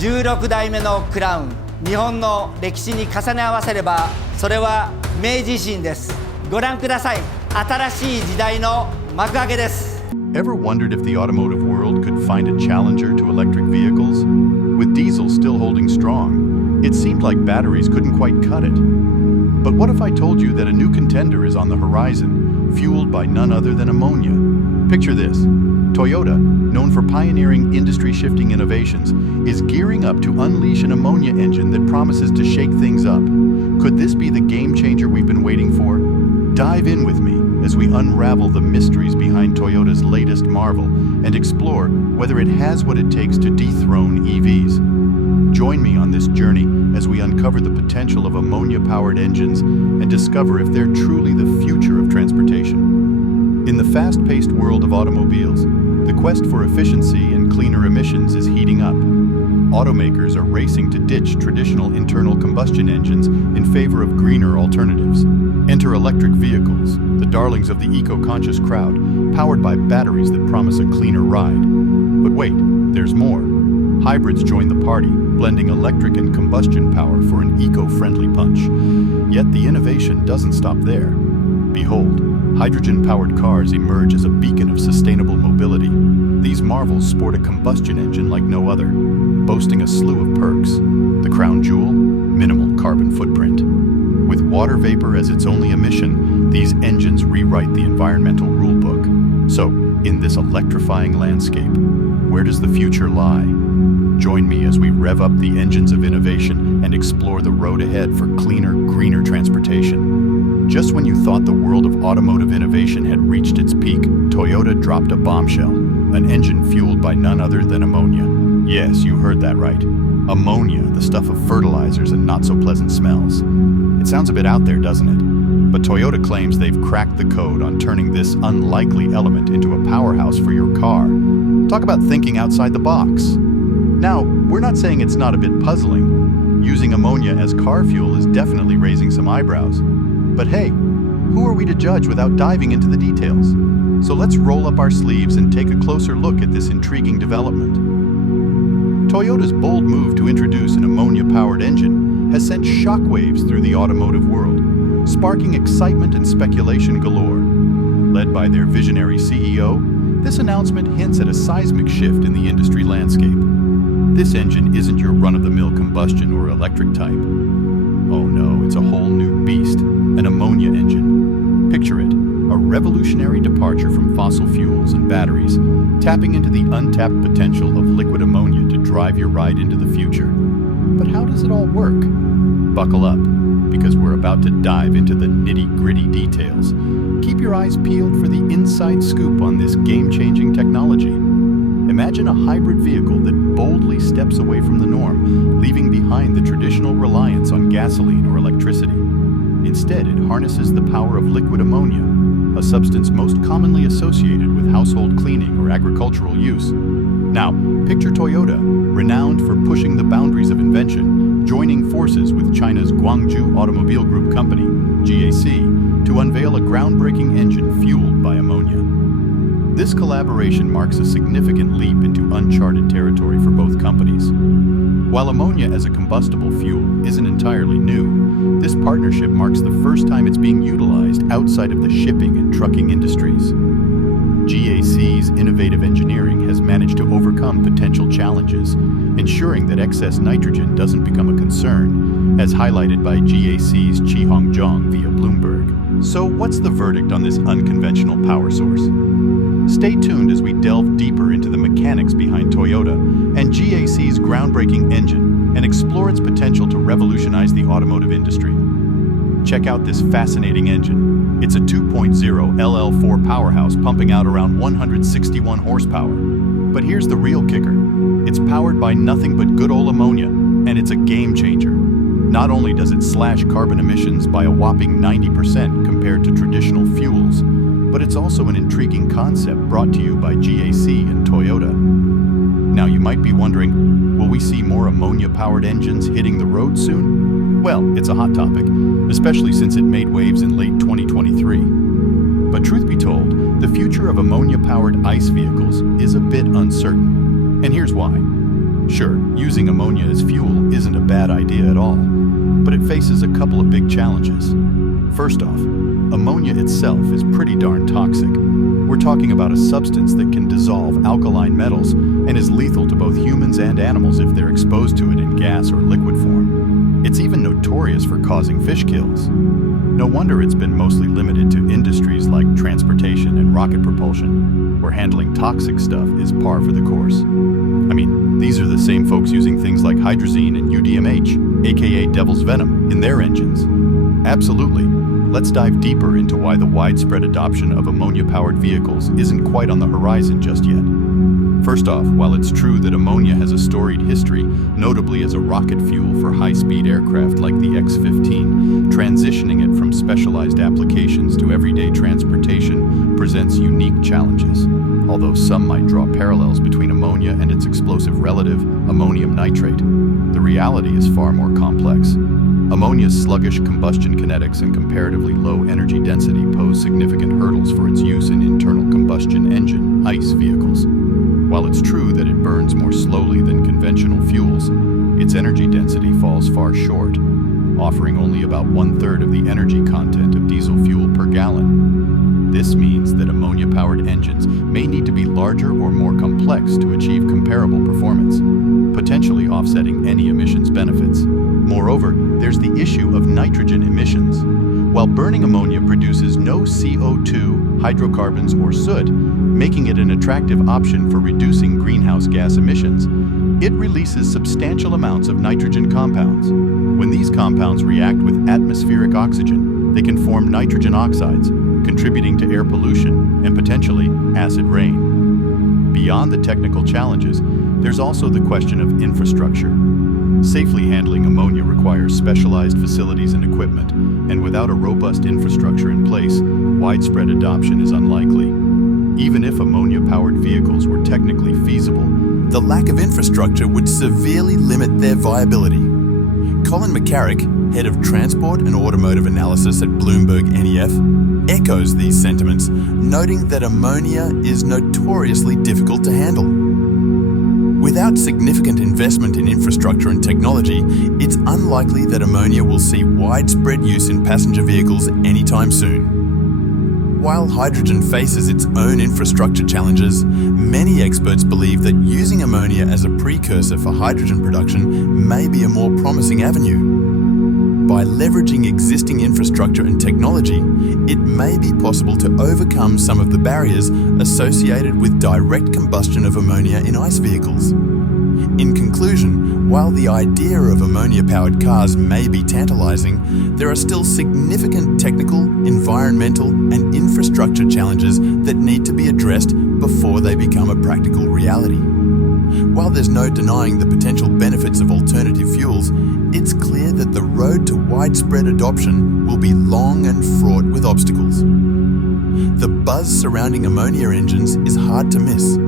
16代目のクラウン、日本の歴史に重ね合わせればそれは明治維新です。ご覧ください。新しい時代の幕開けです。 Ever wondered if the automotive world could find a challenger to electric vehicles? With diesel still holding strong, it seemed like batteries couldn't quite cut it. But what if I told you that a new contender is on the horizon, fueled by none other than ammonia? Picture this. Toyota, known for pioneering industry-shifting innovations, is gearing up to unleash an ammonia engine that promises to shake things up. Could this be the game changer we've been waiting for? Dive in with me as we unravel the mysteries behind Toyota's latest marvel and explore whether it has what it takes to dethrone EVs. Join me on this journey as we uncover the potential of ammonia-powered engines and discover if they're truly the future of transportation. In the fast-paced world of automobiles, the quest for efficiency and cleaner emissions is heating up. Automakers are racing to ditch traditional internal combustion engines in favor of greener alternatives. Enter electric vehicles, the darlings of the eco-conscious crowd, powered by batteries that promise a cleaner ride. But wait, there's more. Hybrids join the party, blending electric and combustion power for an eco-friendly punch. Yet the innovation doesn't stop there. Behold, hydrogen-powered cars emerge as a beacon of sustainable mobility. These marvels sport a combustion engine like no other, boasting a slew of perks. The crown jewel, minimal carbon footprint. With water vapor as its only emission, these engines rewrite the environmental rulebook. So, in this electrifying landscape, where does the future lie? Join me as we rev up the engines of innovation and explore the road ahead for cleaner, greener transportation. Just when you thought the world of automotive innovation had reached its peak, Toyota dropped a bombshell, an engine fueled by none other than ammonia. Yes, you heard that right. Ammonia, the stuff of fertilizers and not-so-pleasant smells. It sounds a bit out there, doesn't it? But Toyota claims they've cracked the code on turning this unlikely element into a powerhouse for your car. Talk about thinking outside the box. Now, we're not saying it's not a bit puzzling. Using ammonia as car fuel is definitely raising some eyebrows. But hey, who are we to judge without diving into the details? So let's roll up our sleeves and take a closer look at this intriguing development. Toyota's bold move to introduce an ammonia-powered engine has sent shockwaves through the automotive world, sparking excitement and speculation galore. Led by their visionary CEO, this announcement hints at a seismic shift in the industry landscape. This engine isn't your run-of-the-mill combustion or electric type. Oh no, it's a whole new beast, an ammonia engine. Picture it, a revolutionary departure from fossil fuels and batteries, tapping into the untapped potential of liquid ammonia to drive your ride into the future. But how does it all work? Buckle up, because we're about to dive into the nitty-gritty details. Keep your eyes peeled for the inside scoop on this game-changing technology. Imagine a hybrid vehicle that boldly steps away from the norm, leaving behind the traditional reliance on gasoline or electricity. Instead, it harnesses the power of liquid ammonia, a substance most commonly associated with household cleaning or agricultural use. Now, picture Toyota, renowned for pushing the boundaries of invention, joining forces with China's Guangzhou Automobile Group Company, GAC, to unveil a groundbreaking engine fueled by ammonia. This collaboration marks a significant leap into uncharted territory for both companies. While ammonia as a combustible fuel isn't entirely new, this partnership marks the first time it's being utilized outside of the shipping and trucking industries. GAC's innovative engineering has managed to overcome potential challenges, ensuring that excess nitrogen doesn't become a concern, as highlighted by GAC's Chi Hongzhong via Bloomberg. So what's the verdict on this unconventional power source? Stay tuned as we delve deeper into the mechanics behind Toyota and GAC's groundbreaking engine and explore its potential to revolutionize the automotive industry. Check out this fascinating engine. It's a 2.0 LL4 powerhouse pumping out around 161 horsepower. But here's the real kicker. It's powered by nothing but good old ammonia, and it's a game changer. Not only does it slash carbon emissions by a whopping 90% compared to traditional fuels, but it's also an intriguing concept brought to you by GAC and Toyota. Now you might be wondering, will we see more ammonia-powered engines hitting the road soon? Well, it's a hot topic, especially since it made waves in late 2023. But truth be told, the future of ammonia-powered ICE vehicles is a bit uncertain. And here's why. Sure, using ammonia as fuel isn't a bad idea at all, but it faces a couple of big challenges. First off, ammonia itself is pretty darn toxic. We're talking about a substance that can dissolve alkaline metals and is lethal to both humans and animals if they're exposed to it in gas or liquid form. It's even notorious for causing fish kills. No wonder it's been mostly limited to industries like transportation and rocket propulsion, where handling toxic stuff is par for the course. I mean, these are the same folks using things like hydrazine and UDMH, aka devil's venom, in their engines. Absolutely. Let's dive deeper into why the widespread adoption of ammonia-powered vehicles isn't quite on the horizon just yet. First off, while it's true that ammonia has a storied history, notably as a rocket fuel for high-speed aircraft like the X-15, transitioning it from specialized applications to everyday transportation presents unique challenges. Although some might draw parallels between ammonia and its explosive relative, ammonium nitrate, the reality is far more complex. Ammonia's sluggish combustion kinetics and comparatively low energy density pose significant hurdles for its use in internal combustion engine, ICE vehicles. While it's true that it burns more slowly than conventional fuels, its energy density falls far short, offering only about 1/3 of the energy content of diesel fuel per gallon. This means that ammonia-powered engines may need to be larger or more complex to achieve comparable performance, potentially offsetting any emissions benefits. Moreover, there's the issue of nitrogen emissions. While burning ammonia produces no CO2, hydrocarbons, or soot, making it an attractive option for reducing greenhouse gas emissions, it releases substantial amounts of nitrogen compounds. When these compounds react with atmospheric oxygen, they can form nitrogen oxides, contributing to air pollution and potentially acid rain. Beyond the technical challenges, there's also the question of infrastructure. Safely handling ammonia requires specialized facilities and equipment, and without a robust infrastructure in place, widespread adoption is unlikely. Even if ammonia-powered vehicles were technically feasible, the lack of infrastructure would severely limit their viability. Colin McCarrick, head of transport and automotive analysis at Bloomberg NEF, echoes these sentiments, noting that ammonia is notoriously difficult to handle. Without significant investment in infrastructure and technology, it's unlikely that ammonia will see widespread use in passenger vehicles anytime soon. While hydrogen faces its own infrastructure challenges, many experts believe that using ammonia as a precursor for hydrogen production may be a more promising avenue. By leveraging existing infrastructure and technology, it may be possible to overcome some of the barriers associated with direct combustion of ammonia in ICE vehicles. In conclusion, while the idea of ammonia-powered cars may be tantalizing, there are still significant technical, environmental, and infrastructure challenges that need to be addressed before they become a practical reality. While there's no denying the potential benefits of alternative fuels, it's clear that the road to widespread adoption will be long and fraught with obstacles. The buzz surrounding ammonia engines is hard to miss.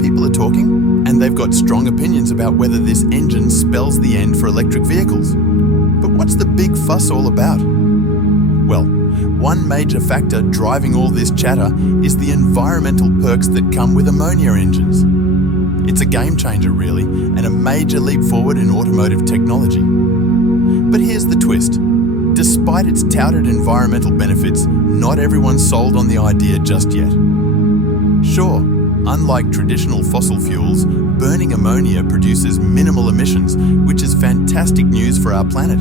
People are talking, and they've got strong opinions about whether this engine spells the end for electric vehicles. But what's the big fuss all about? Well, one major factor driving all this chatter is the environmental perks that come with ammonia engines. It's a game changer, really, and a major leap forward in automotive technology. But here's the twist. Despite its touted environmental benefits, not everyone's sold on the idea just yet. Sure, unlike traditional fossil fuels, burning ammonia produces minimal emissions, which is fantastic news for our planet.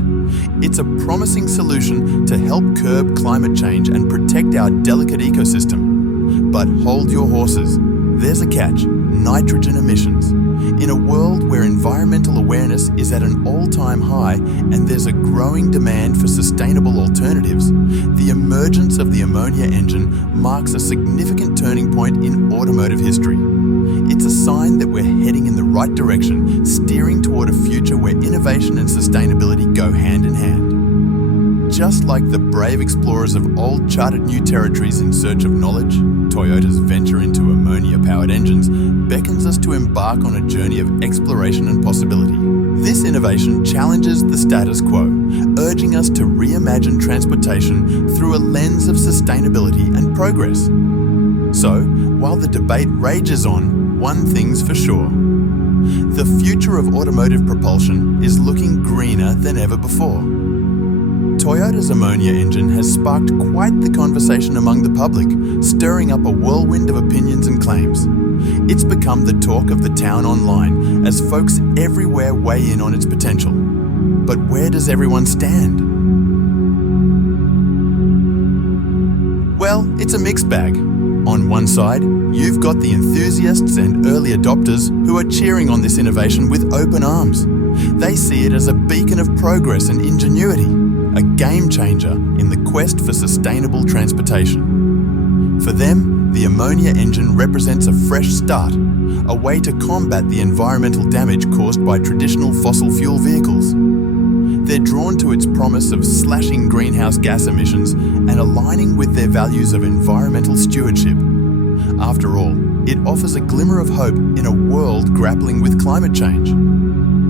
It's a promising solution to help curb climate change and protect our delicate ecosystem. But hold your horses. There's a catch: nitrogen emissions. In a world where environmental awareness is at an all-time high and there's a growing demand for sustainable alternatives, the emergence of the ammonia engine marks a significant turning point in automotive history. It's a sign that we're heading in the right direction, steering toward a future where innovation and sustainability go hand in hand. Just like the brave explorers of old charted new territories in search of knowledge, Toyota's venture into ammonia-powered engines beckons us to embark on a journey of exploration and possibility. This innovation challenges the status quo, urging us to reimagine transportation through a lens of sustainability and progress. So, while the debate rages on, one thing's for sure: The future of automotive propulsion is looking greener than ever before. Toyota's ammonia engine has sparked quite the conversation among the public, stirring up a whirlwind of opinions and claims. It's become the talk of the town online as folks everywhere weigh in on its potential. But where does everyone stand? Well, it's a mixed bag. On one side, you've got the enthusiasts and early adopters who are cheering on this innovation with open arms. They see it as a beacon of progress and ingenuity, a game changer in the quest for sustainable transportation. For them, the ammonia engine represents a fresh start, a way to combat the environmental damage caused by traditional fossil fuel vehicles. They're drawn to its promise of slashing greenhouse gas emissions and aligning with their values of environmental stewardship. After all, it offers a glimmer of hope in a world grappling with climate change.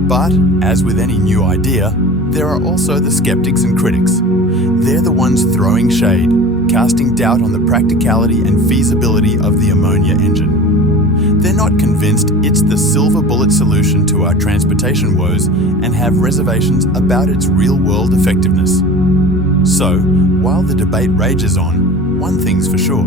But, as with any new idea, there are also the skeptics and critics. They're the ones throwing shade, casting doubt on the practicality and feasibility of the ammonia engine. They're not convinced it's the silver bullet solution to our transportation woes and have reservations about its real-world effectiveness. So, while the debate rages on, one thing's for sure.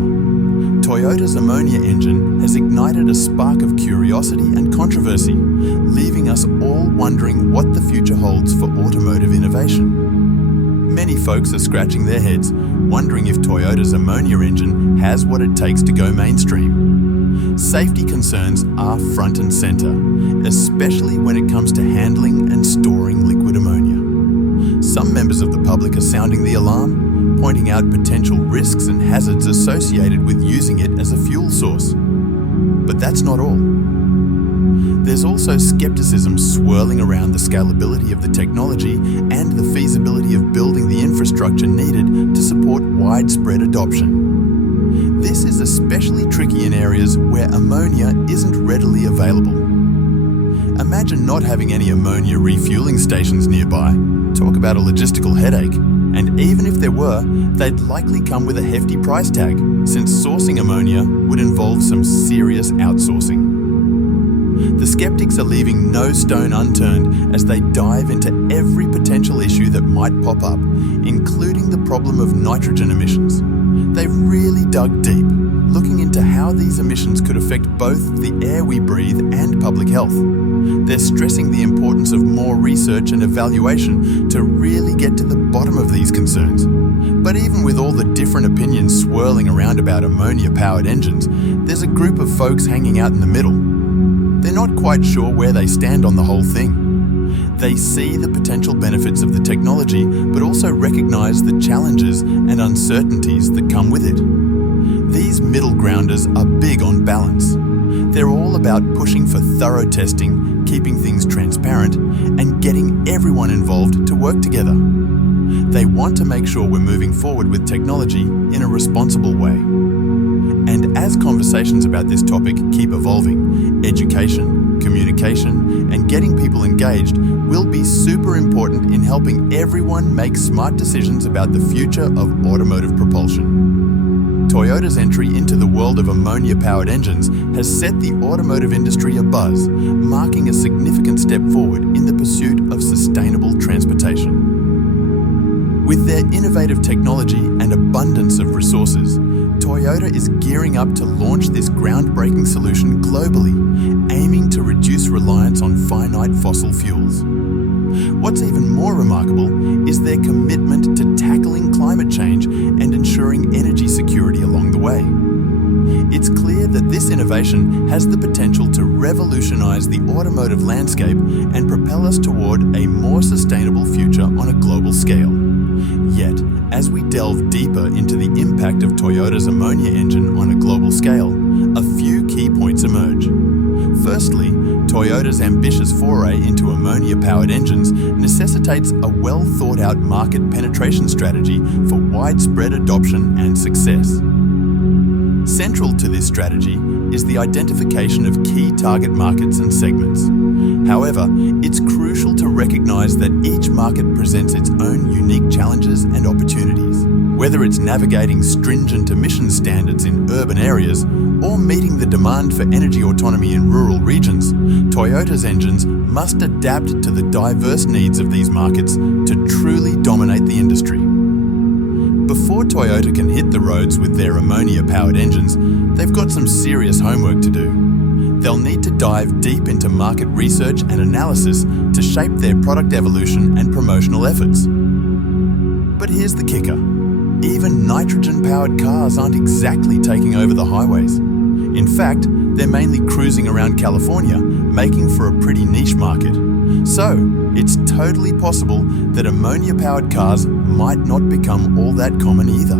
Toyota's ammonia engine has ignited a spark of curiosity and controversy, leaving us all wondering what the future holds for automotive innovation. Many folks are scratching their heads, wondering if Toyota's ammonia engine has what it takes to go mainstream. Safety concerns are front and center, especially when it comes to handling and storing liquid ammonia. Some members of the public are sounding the alarm, pointing out potential risks and hazards associated with using it as a fuel source. But that's not all. There's also skepticism swirling around the scalability of the technology and the feasibility of building the infrastructure needed to support widespread adoption. This is especially tricky in areas where ammonia isn't readily available. Imagine not having any ammonia refueling stations nearby. Talk about a logistical headache. And even if there were, they'd likely come with a hefty price tag, since sourcing ammonia would involve some serious outsourcing. The skeptics are leaving no stone unturned as they dive into every potential issue that might pop up, including the problem of nitrogen emissions. They've really dug deep, looking into how these emissions could affect both the air we breathe and public health. They're stressing the importance of more research and evaluation to really get to the bottom of these concerns. But even with all the different opinions swirling around about ammonia-powered engines, there's a group of folks hanging out in the middle. They're not quite sure where they stand on the whole thing. They see the potential benefits of the technology, but also recognize the challenges and uncertainties that come with it. These middle grounders are big on balance. They're all about pushing for thorough testing, keeping things transparent, and getting everyone involved to work together. They want to make sure we're moving forward with technology in a responsible way. And as conversations about this topic keep evolving, education, communication, and getting people engaged will be super important in helping everyone make smart decisions about the future of automotive propulsion. Toyota's entry into the world of ammonia-powered engines has set the automotive industry abuzz, marking a significant step forward in the pursuit of sustainable transportation. With their innovative technology and abundance of resources, Toyota is gearing up to launch this groundbreaking solution globally, aiming to reduce reliance on finite fossil fuels. What's even more remarkable is their commitment to tackling climate change and ensuring energy security along the way. It's clear that this innovation has the potential to revolutionize the automotive landscape and propel us toward a more sustainable future on a global scale. Yet, as we delve deeper into the impact of Toyota's ammonia engine on a global scale, a few key points emerge. Firstly, Toyota's ambitious foray into ammonia-powered engines necessitates a well-thought-out market penetration strategy for widespread adoption and success. Central to this strategy is the identification of key target markets and segments. However, it's crucial to recognize that each market presents its own unique challenges and opportunities. Whether it's navigating stringent emissions standards in urban areas or meeting the demand for energy autonomy in rural regions, Toyota's engines must adapt to the diverse needs of these markets to truly dominate the industry. Before Toyota can hit the roads with their ammonia-powered engines, they've got some serious homework to do. They'll need to dive deep into market research and analysis to shape their product evolution and promotional efforts. But here's the kicker. Even nitrogen-powered cars aren't exactly taking over the highways. In fact, they're mainly cruising around California, making for a pretty niche market. So, it's totally possible that ammonia-powered cars might not become all that common either.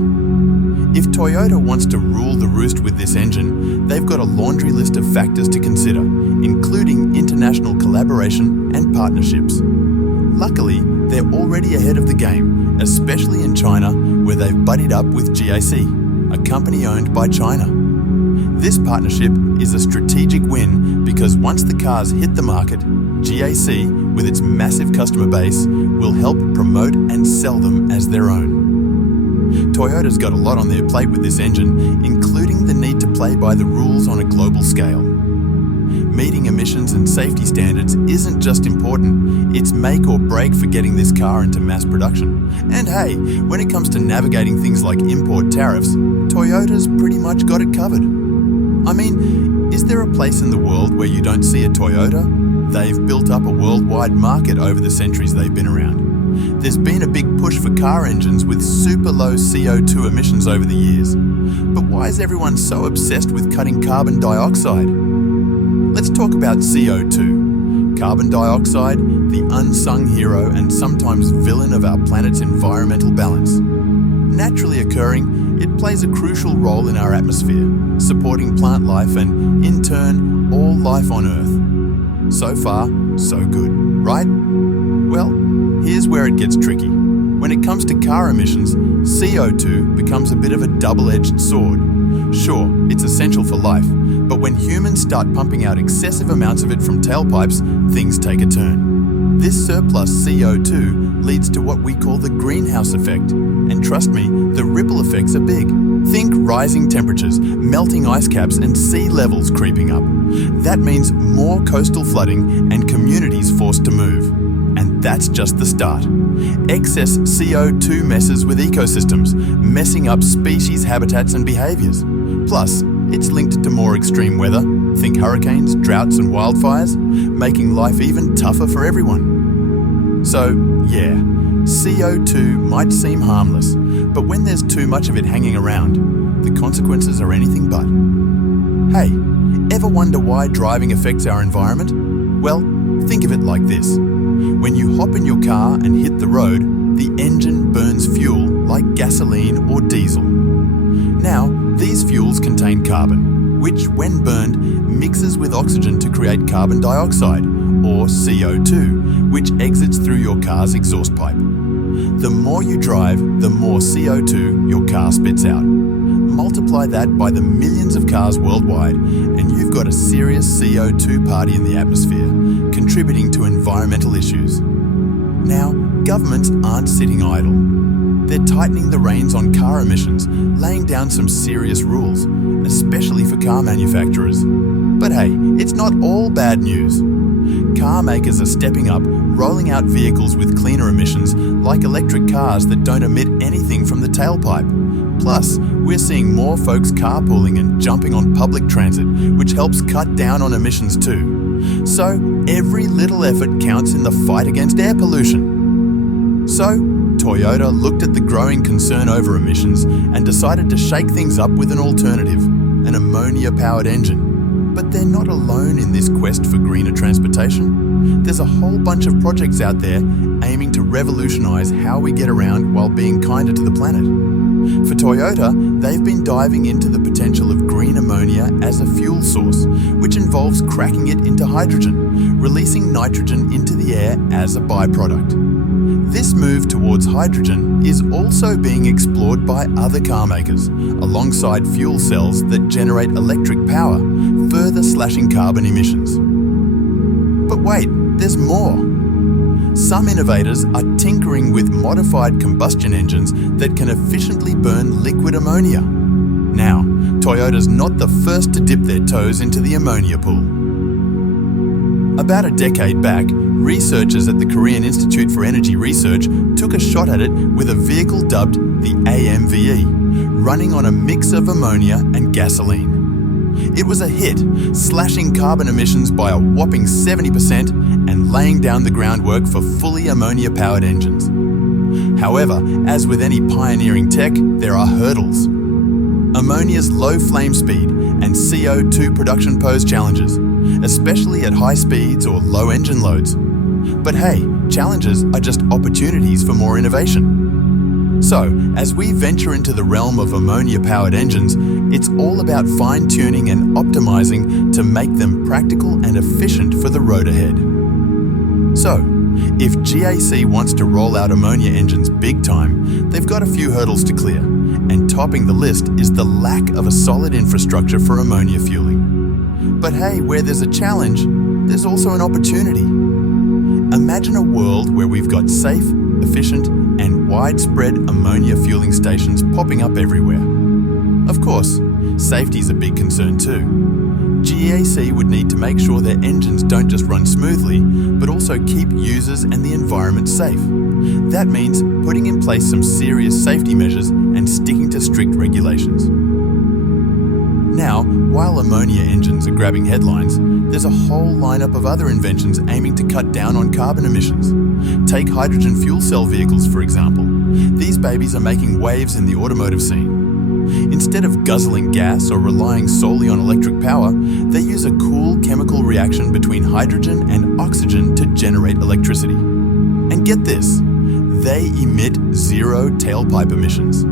If Toyota wants to rule the roost with this engine, they've got a laundry list of factors to consider, including international collaboration and partnerships. Luckily, they're already ahead of the game, especially in China, where they've buddied up with GAC, a company owned by China. This partnership is a strategic win because once the cars hit the market, GAC, with its massive customer base, will help promote and sell them as their own. Toyota's got a lot on their plate with this engine, including the need to play by the rules on a global scale. Meeting emissions and safety standards isn't just important, it's make or break for getting this car into mass production. And hey, when it comes to navigating things like import tariffs, Toyota's pretty much got it covered. I mean, is there a place in the world where you don't see a Toyota? They've built up a worldwide market over the centuries they've been around. There's been a big push for car engines with super low CO2 emissions over the years. But why is everyone so obsessed with cutting carbon dioxide? Let's talk about CO2. Carbon dioxide, the unsung hero and sometimes villain of our planet's environmental balance. Naturally occurring, it plays a crucial role in our atmosphere, supporting plant life and, in turn, all life on Earth. So far, so good, right? Well, here's where it gets tricky. When it comes to car emissions, CO2 becomes a bit of a double-edged sword. Sure, it's essential for life, but when humans start pumping out excessive amounts of it from tailpipes, things take a turn. This surplus CO2 leads to what we call the greenhouse effect. And trust me, the ripple effects are big. Think rising temperatures, melting ice caps, and sea levels creeping up. That means more coastal flooding and communities forced to move. And that's just the start. Excess CO2 messes with ecosystems, messing up species, habitats, and behaviours. Plus, it's linked to more extreme weather, think hurricanes, droughts, and wildfires, making life even tougher for everyone. So, yeah, CO2 might seem harmless, but when there's too much of it hanging around, the consequences are anything but. Hey, ever wonder why driving affects our environment? Well, think of it like this. When you hop in your car and hit the road, the engine burns fuel like gasoline or diesel. Now, these fuels contain carbon, which when burned mixes with oxygen to create carbon dioxide, or CO2, which exits through your car's exhaust pipe. The more you drive, the more CO2 your car spits out. Multiply that by the millions of cars worldwide, and you've got a serious CO2 party in the atmosphere, contributing to environmental issues. Now, governments aren't sitting idle. They're tightening the reins on car emissions, laying down some serious rules, especially for car manufacturers. But hey, it's not all bad news. Car makers are stepping up, rolling out vehicles with cleaner emissions, like electric cars that don't emit anything from the tailpipe. Plus, we're seeing more folks carpooling and jumping on public transit, which helps cut down on emissions too. So, every little effort counts in the fight against air pollution. So, Toyota looked at the growing concern over emissions and decided to shake things up with an alternative, an ammonia-powered engine. But they're not alone in this quest for greener transportation. There's a whole bunch of projects out there aiming to revolutionize how we get around while being kinder to the planet. For Toyota, they've been diving into the potential of green ammonia as a fuel source, which involves cracking it into hydrogen, releasing nitrogen into the air as a byproduct. This move towards hydrogen is also being explored by other car makers, alongside fuel cells that generate electric power, further slashing carbon emissions. But wait, there's more. some innovators are tinkering with modified combustion engines that can efficiently burn liquid ammonia. Now, Toyota's not the first to dip their toes into the ammonia pool. About a decade back, researchers at the Korean Institute for Energy Research took a shot at it with a vehicle dubbed the AMVE, running on a mix of ammonia and gasoline. It was a hit, slashing carbon emissions by a whopping 70% and laying down the groundwork for fully ammonia-powered engines. However, as with any pioneering tech, there are hurdles. Ammonia's low flame speed and CO2 production pose challenges, especially at high speeds or low engine loads. But hey, challenges are just opportunities for more innovation. So, as we venture into the realm of ammonia-powered engines, it's all about fine-tuning and optimizing to make them practical and efficient for the road ahead. So, if GAC wants to roll out ammonia engines big time, they've got a few hurdles to clear, and topping the list is the lack of a solid infrastructure for ammonia fueling. But hey, where there's a challenge, there's also an opportunity. Imagine a world where we've got safe, efficient, and widespread ammonia fueling stations popping up everywhere. Of course, safety's a big concern too. GAC would need to make sure their engines don't just run smoothly, but also keep users and the environment safe. That means putting in place some serious safety measures and sticking to strict regulations. Now, while ammonia engines are grabbing headlines, there's a whole lineup of other inventions aiming to cut down on carbon emissions. Take hydrogen fuel cell vehicles, for example. These babies are making waves in the automotive scene. Instead of guzzling gas or relying solely on electric power, they use a cool chemical reaction between hydrogen and oxygen to generate electricity. And get this, they emit zero tailpipe emissions.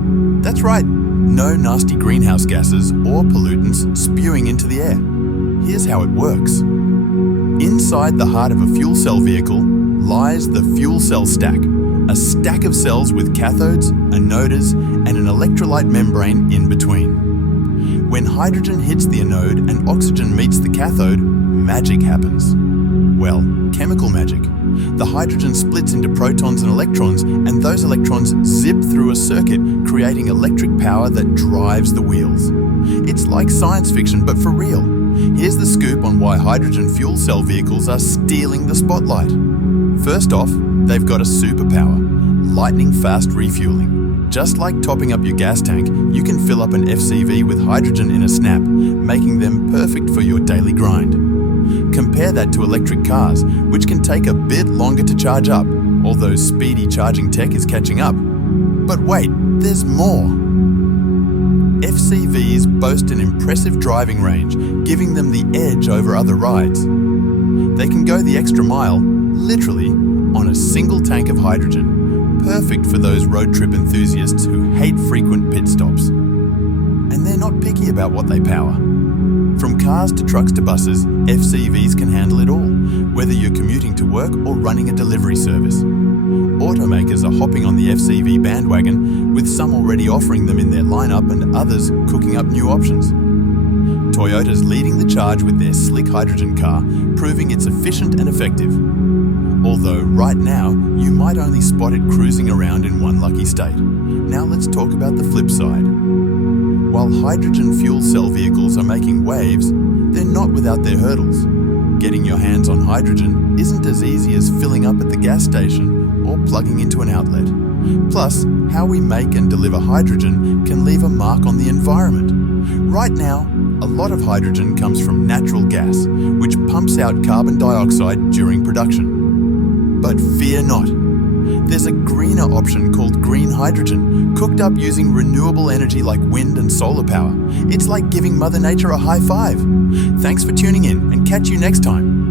That's right, no nasty greenhouse gases or pollutants spewing into the air. Here's how it works. Inside the heart of a fuel cell vehicle lies the fuel cell stack, a stack of cells with cathodes, anodes, and an electrolyte membrane in between. When hydrogen hits the anode and oxygen meets the cathode, magic happens. Well, chemical magic. The hydrogen splits into protons and electrons, and those electrons zip through a circuit, creating electric power that drives the wheels. It's like science fiction, but for real. Here's the scoop on why hydrogen fuel cell vehicles are stealing the spotlight. First off, they've got a superpower, lightning-fast refueling. Just like topping up your gas tank, you can fill up an FCV with hydrogen in a snap, making them perfect for your daily grind. Compare that to electric cars, which can take a bit longer to charge up, although speedy charging tech is catching up. But wait, there's more. FCVs boast an impressive driving range, giving them the edge over other rides. They can go the extra mile, literally, on a single tank of hydrogen, perfect for those road trip enthusiasts who hate frequent pit stops. And they're not picky about what they power. From cars to trucks to buses, FCVs can handle it all, whether you're commuting to work or running a delivery service. Automakers are hopping on the FCV bandwagon, with some already offering them in their lineup and others cooking up new options. Toyota's leading the charge with their slick hydrogen car, proving it's efficient and effective. Although right now, you might only spot it cruising around in one lucky state. Now let's talk about the flip side. While hydrogen fuel cell vehicles are making waves, they're not without their hurdles. Getting your hands on hydrogen isn't as easy as filling up at the gas station or plugging into an outlet. Plus, how we make and deliver hydrogen can leave a mark on the environment. Right now, a lot of hydrogen comes from natural gas, which pumps out carbon dioxide during production. But fear not. There's a greener option called green hydrogen, cooked up using renewable energy like wind and solar power. It's like giving Mother Nature a high five. Thanks for tuning in, and catch you next time.